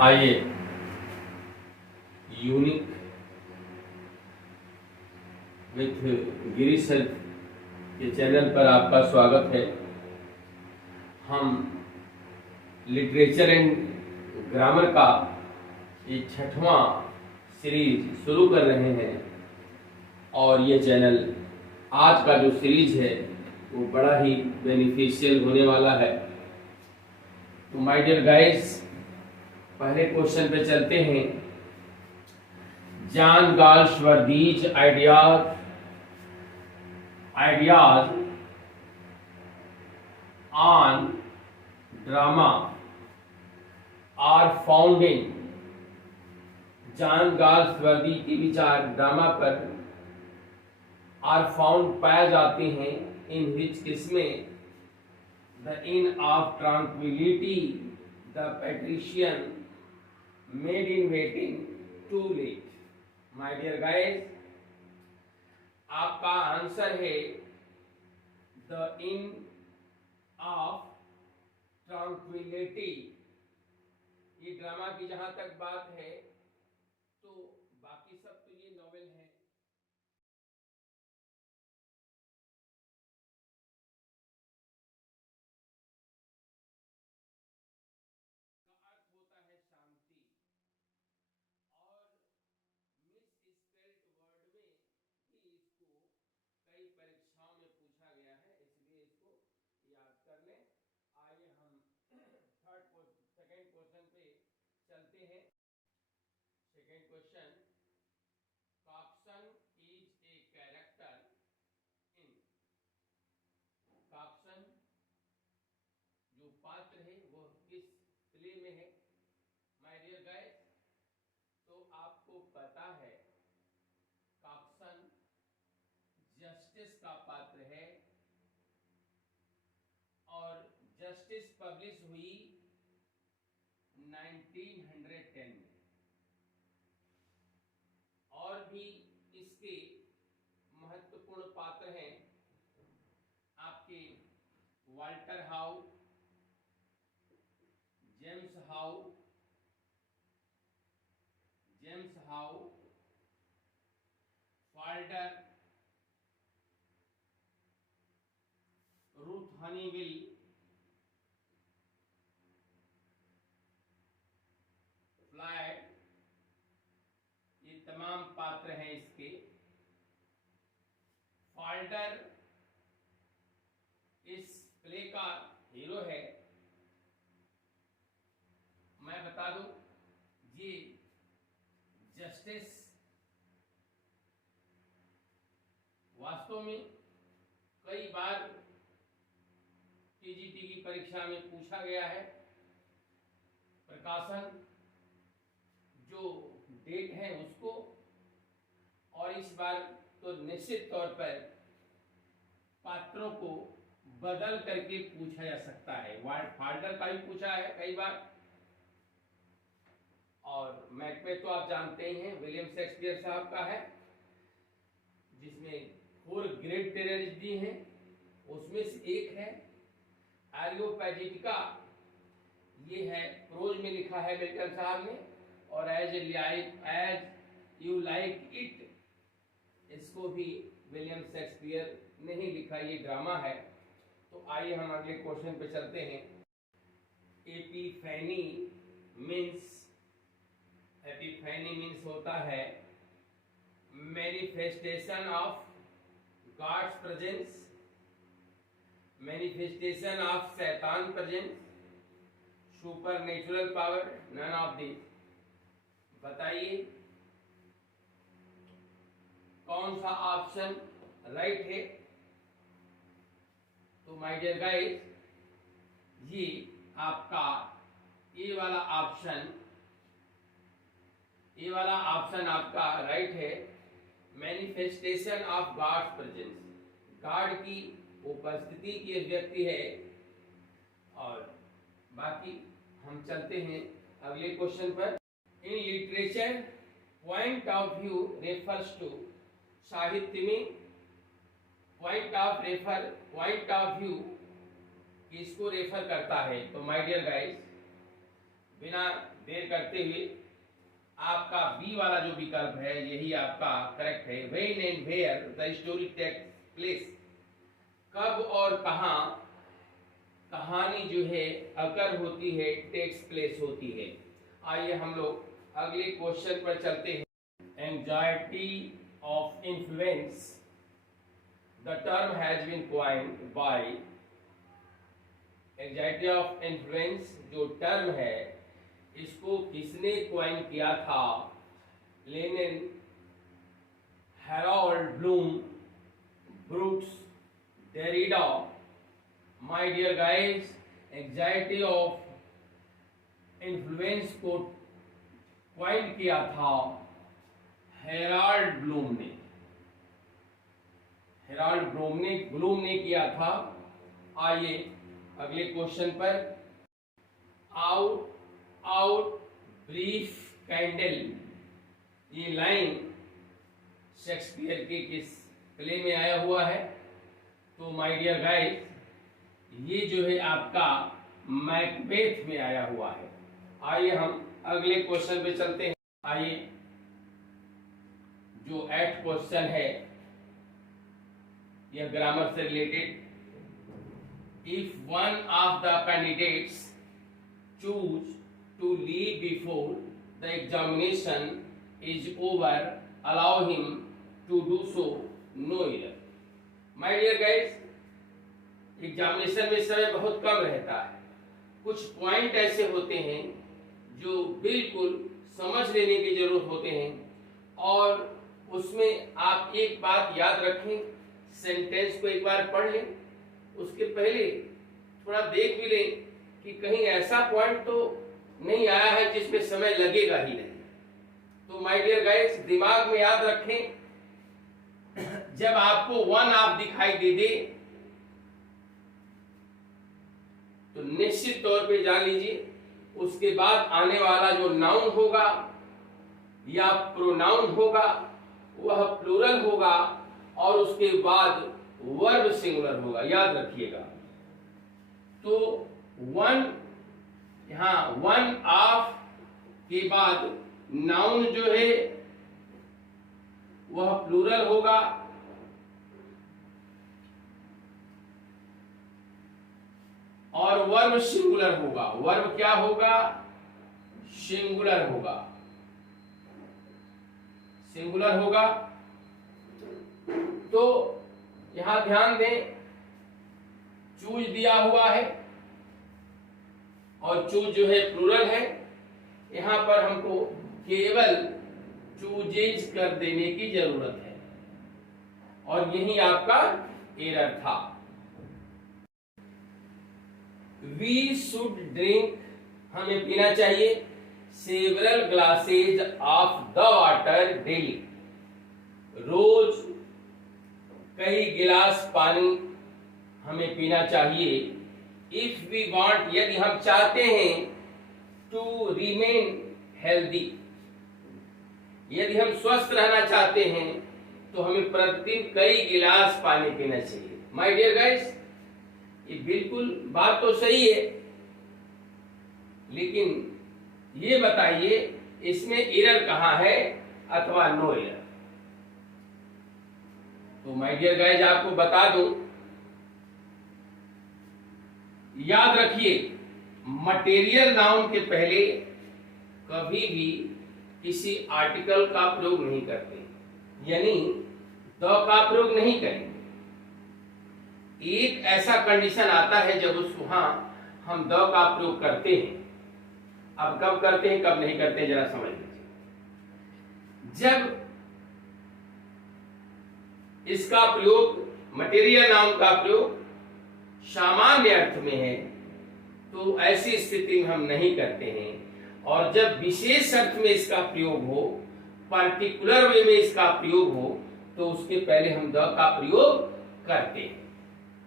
आइए unique with Giri sir के channel पर आपका स्वागत है। हम लिटरेचर एंड ग्रामर का ये 6वां सीरीज शुरू कर रहे हैं और ये चैनल आज का जो सीरीज है वो बड़ा ही बेनिफिशियल होने वाला है। तो माय डियर गाइस, पहले क्वेश्चन पे चलते हैं। John Galsworthy's ideas on drama are found in, John Galsworthy के विचार ड्रामा पर आर फाउंड पाए जाते हैं इन विच किसमें? The Inn of Tranquillity, the Patrician, Maid in Waiting, Too Late. My dear guys, आपका आंसर है द इन ऑफ ट्रांक्विलिटी। ये ड्रामा की जहां तक बात है तो बाकी सब तो ये नॉवेल है। का अर्थ होता है शांति और मिसस्पेल्ड वर्ड में भी इसको कई परीक्षाओं में पूछा गया है, इसलिए इसको याद कर लें। आइए हम सेकंड क्वेश्चन पे चलते हैं। Second question, Coxon is a character in. Coxon जो पात्र है वो किस प्ले में है? माय डियर गाइस, तो आपको पता है कॉक्सन जस्टिस का पात्र है और जस्टिस पब्लिश हुई 1910 में। और भी इसके महत्वपूर्ण पात्र हैं आपके Walter How, James How, Falder, Ruth Honeywill, Floyd. ये तमाम पात्र हैं इसके। फाल्डर इस प्ले का हीरो है। मैं बता दूं, ये जस्टिस वास्तव में कई बार टीजीटी की परीक्षा में पूछा गया है। प्रकाशन जो डेट है उसको, और इस बार तो निश्चित तौर पर पात्रों को बदल करके पूछा जा सकता है। फाल्डर का भी पूछा है कई बार, और मैकबेथ तो आप जानते ही हैं विलियम शेक्सपियर साहब का है, जिसमें 4 ग्रेट ट्रेजेडी हैं, उसमें से एक है एरियोपैजिटिका। ये है प्रोज में लिखा है मिल्टन साहब ने, और एज यू लाइक इट इसको भी विलियम शेक्सपियर ने ही लिखा, ये ड्रामा है। तो आइए हम अगले क्वेश्चन पे चलते हैं। एपिफैनी मीन्स होता है manifestation of God's presence, manifestation of शैतान presence, supernatural power, none of this. बताइए कौन सा ऑप्शन राइट है? तो माय डियर गाइस, ये आपका ए वाला ऑप्शन आपका राइट है। Manifestation of God's presence, God की उपस्थिति की व्यक्ति है। और बाकी हम चलते हैं अगले क्वेश्चन पर। In literature point of view refers to, साहित्य में पॉइंट ऑफ व्यू किसको रेफर करता है? तो माय डियर गाइस, बिना देर करते हुए आपका बी वाला जो विकल्प है यही आपका करेक्ट है। When and where the story takes place, कब और कहाँ कहानी जो है अकर होती है, टेक्स प्लेस होती है। आइए हम लोग अगले क्वेश्चन पर चलते हैं। Anxiety of influence, the term has been coined by, anxiety of influence जो टर्म है इसको किसने कॉइन किया था? Lenin, Harold Bloom, Brooks, Derrida. My dear guys, anxiety of influence को कॉइन किया था हेराल्ड ब्लूम ने। हेराल्ड ब्लूम ने किया था। आइए अगले क्वेश्चन पर। आउट ब्रीफ कैंडल, ये लाइन शेक्सपियर के किस प्ले में आया हुआ है? तो माय डियर गाइस, ये जो है आपका मैकबेथ में आया हुआ है। आइए हम अगले क्वेश्चन पे चलते हैं। आइए जो 8th क्वेश्चन है यह ग्रामर से related. If one of the candidates choose to leave before the examination is over, allow him to do so, no error. My dear guys, examination में समय बहुत कम रहता है। कुछ पॉइंट ऐसे होते हैं जो बिल्कुल समझ लेने की जरूरत होते हैं, और उसमें आप एक बात याद रखें, सेंटेंस को एक बार पढ़ लें, उसके पहले थोड़ा देख भी लें कि कहीं ऐसा पॉइंट तो नहीं आया है जिसमें समय लगेगा ही नहीं। तो माय डियर गाइस, दिमाग में याद रखें, जब आपको वन ऑफ दिखाई दे दे तो निश्चित तौर पे जान लीजिए उसके बाद आने वाला जो नाउन होगा या प्रोनाउन होगा वह प्लूरल होगा, और उसके बाद वर्ब सिंगुलर होगा, याद रखिएगा। तो यहाँ वन ऑफ के बाद नाउन जो है वह प्लूरल होगा, और वर्ब सिंगुलर होगा। वर्ब क्या होगा? सिंगुलर होगा, सिंगुलर होगा। तो यहां ध्यान दें, चूज दिया हुआ है और चूज जो है प्लूरल है। यहां पर हमको केवल चूजेज कर देने की जरूरत है, और यही आपका एरर था। वी शुड ड्रिंक, हमें पीना चाहिए, several glasses of the water daily, रोज कई गिलास पानी हमें पीना चाहिए। इफ वी वांट, यदि हम चाहते हैं, टू रिमेन हेल्दी, यदि हम स्वस्थ रहना चाहते हैं तो हमें प्रतिदिन कई गिलास पानी पीना चाहिए। माय डियर गाइस, ये बिल्कुल बात तो सही है, लेकिन ये बताइए इसमें एरर कहां है अथवा नो एरर? तो माय डियर गाइस, आपको बता दूं, याद रखिए, मटेरियल नाउन के पहले कभी भी किसी आर्टिकल का प्रयोग नहीं करते, यानी द का प्रयोग नहीं करेंगे। एक ऐसा कंडीशन आता है जब उस वहां हम द का प्रयोग करते हैं। अब कब करते हैं कब नहीं करते हैं जरा समझ लीजिए। जब इसका प्रयोग, मटेरियल नाउन का प्रयोग सामान्य अर्थ में है तो ऐसी स्थिति में हम नहीं करते हैं, और जब विशेष अर्थ में इसका प्रयोग हो, पर्टिकुलर वे में इसका प्रयोग हो, तो उसके पहले हम द का प्रयोग करते हैं।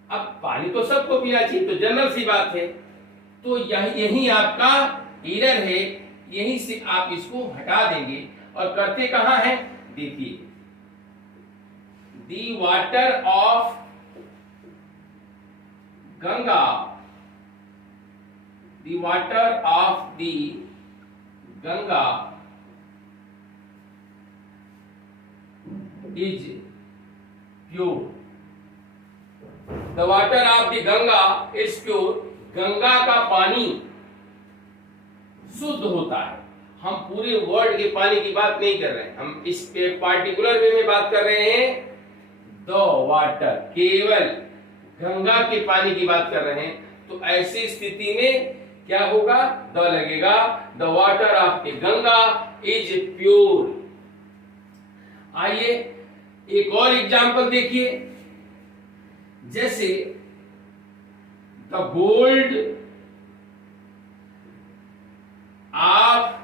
अब पानी तो सबको पीना चाहिए, तो जनरल सी बात है, तो यही आपका एरर है, यहीं से आप इसको हटा देंगे और करते कहां है? देखिए, the water of Ganga the water of the Ganga is pure. The water of the Ganga is pure. Ganga का पानी शुद्ध होता है। हम पूरे वर्ल्ड के पानी की बात नहीं कर रहे हैं, हम इस पे पार्टिकुलर वे में बात कर रहे हैं। द वाटर, केवल गंगा के पानी की बात कर रहे हैं। तो ऐसी स्थिति में क्या होगा? द लगेगा। The water of the Ganga is pure. आइए एक और एग्जांपल देखिए, जैसे the gold of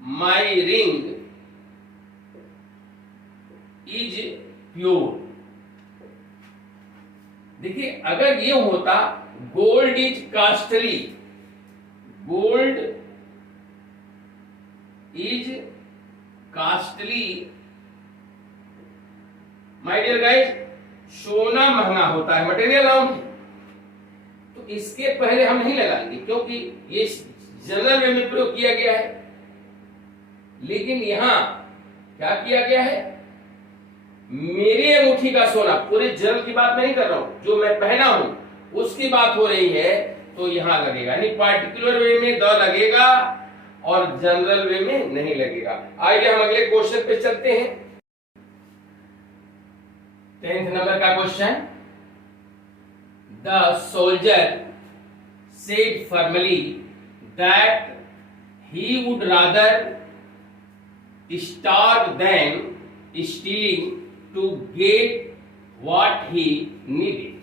my ring is pure. देखिए, अगर ये होता gold is costly, gold is costly, my dear guys, सोना महंगा होता है, मटेरियल नाउन है, तो इसके पहले हम नहीं लगाएंगे क्योंकि ये जनरल वे में प्रयोग किया गया है। लेकिन यहां क्या किया गया है? मेरे अंगूठी का सोना, पूरे जनरल की बात मैं नहीं कर रहा हूं, जो मैं पहना हूं उसकी बात हो रही है, तो यहां लगेगा। यानी पार्टिकुलर वे में द लगेगा और जनरल वे में नहीं लगेगा। आइए हम अगले क्वेश्चन पे चलते हैं। 10th नंबर का question, the soldier said firmly that he would rather starve than stealing to get what he needed.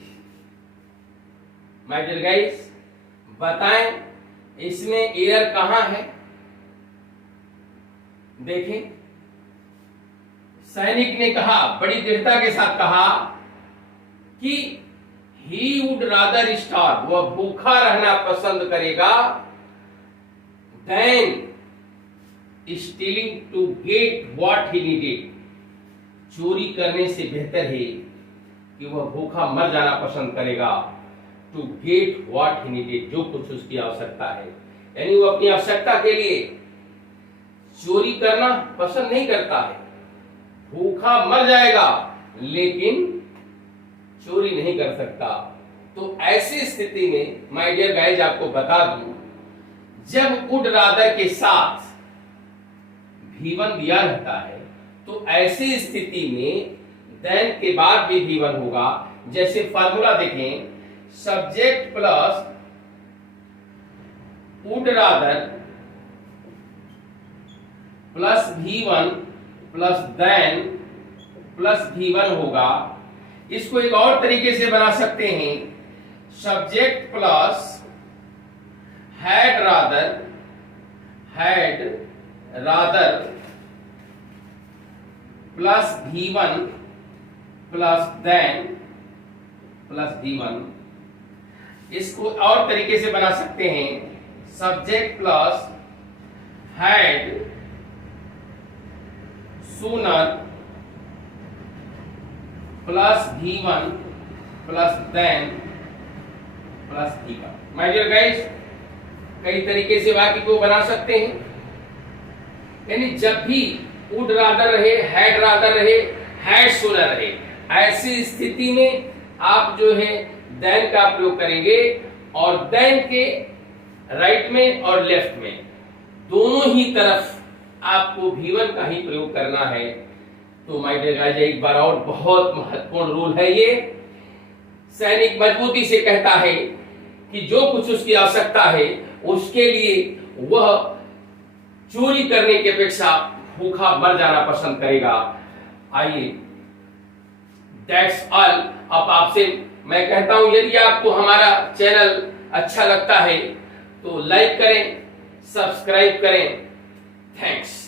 My dear guys, बताएं इसमें एरर कहां है? देखें, सैनिक ने कहा, बड़ी दृढ़ता के साथ कहा कि he would rather starve, वह भूखा रहना पसंद करेगा, than stealing to get what he needed, चोरी करने से बेहतर है कि वह भूखा मर जाना पसंद करेगा, to get what he needed, जो कुछ उसकी आवश्यकता है। यानी वो अपनी आवश्यकता के लिए चोरी करना पसंद नहीं करता है, भूखा मर जाएगा लेकिन चोरी नहीं कर सकता। तो ऐसी स्थिति में माय डियर गाइज आपको बता दूं, जब वुड रादर के साथ V1 दिया रहता है तो ऐसी स्थिति में देन के बाद भी V1 होगा। जैसे फार्मूला देखें, subject plus would rather plus V1 plus then plus V1 होगा। इसको एक और तरीके से बना सकते हैं, subject plus had rather plus V1 plus then plus V1। इसको और तरीके से बना सकते हैं, subject plus had sooner plus V1 plus then plus V1। My dear guys, कई तरीके से वाक्य को बना सकते हैं। यानी जब भी वुड रादर रहे, हैड रादर रहे, हैड सूनर रहे, ऐसी स्थिति में आप जो है देन का प्रयोग करेंगे और देन के राइट में और लेफ्ट में दोनों ही तरफ आपको V1 का ही प्रयोग करना है। तो माय डियर गाइस, एक बार और बहुत महत्वपूर्ण रूल है ये। सैनिक मजबूती से कहता है कि जो कुछ उसकी आवश्यकता है उसके लिए वह चोरी करने की अपेक्षा भूखा मर जाना पसंद करेगा। आइए, दैट्स ऑल। अब आपसे मैं कहता हूं, यदि आपको हमारा चैनल अच्छा लगता है तो लाइक करें, सब्सक्राइब करें। थैंक्स।